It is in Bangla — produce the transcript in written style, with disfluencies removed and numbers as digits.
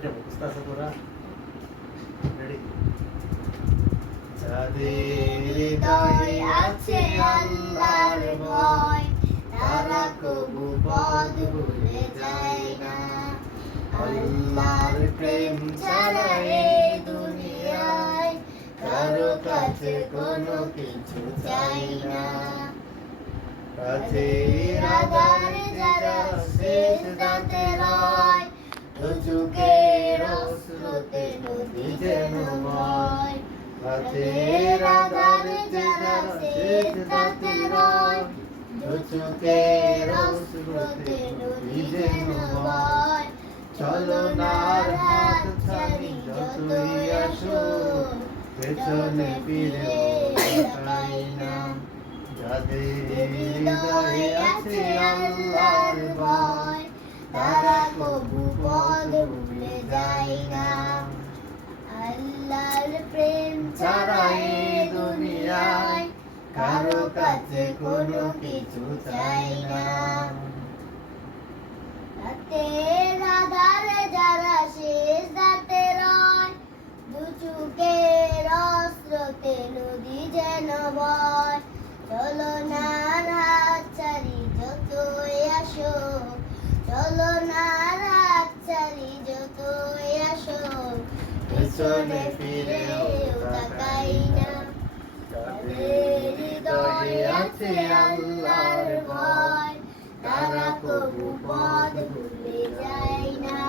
এটা মুখস্থ আছে তোরা রেডি যাদের হৃদয়ে আছে আল্লাহর ভয় তারা কবু পথ ভুলে যায় না আল্লাহর প্রেম ছাড়া এই দুনিয়ায় কারো কাছে কোনো কিছু চাই না কাছে রাগার যারা শেষ রাতে রয় চুকের স্রোতে নদী যেন বয় কাছে রাগার যারা শেষ রাতে রয় চুকের স্রোতে নদী যেন বয় চলো না হাত ছাড়ি যতই আসো পেছনে ফিরে তাকাই না যাদের হৃদয়ে আছে আল্লাহর ভয় তারা কবু পথ ভুলে যায় না আল্লাহর প্রেম ছাড়া এই দুনিয়ায় কারো কাছে কোনো কিছু চাই না রাতের আঁধারে যারা শেষ রাতে রয় দু চোখের স্রোতে নদী যেন বয় চলো না রাত ছাড়ি যতই আসো চলো না রাত ছাড়ি যতই আসো পেছনে ফিরেও তাকাই না তাদের হৃদয়ে আছে আল্লাহর ভয় তারা কবু পথ ভুলে যায় না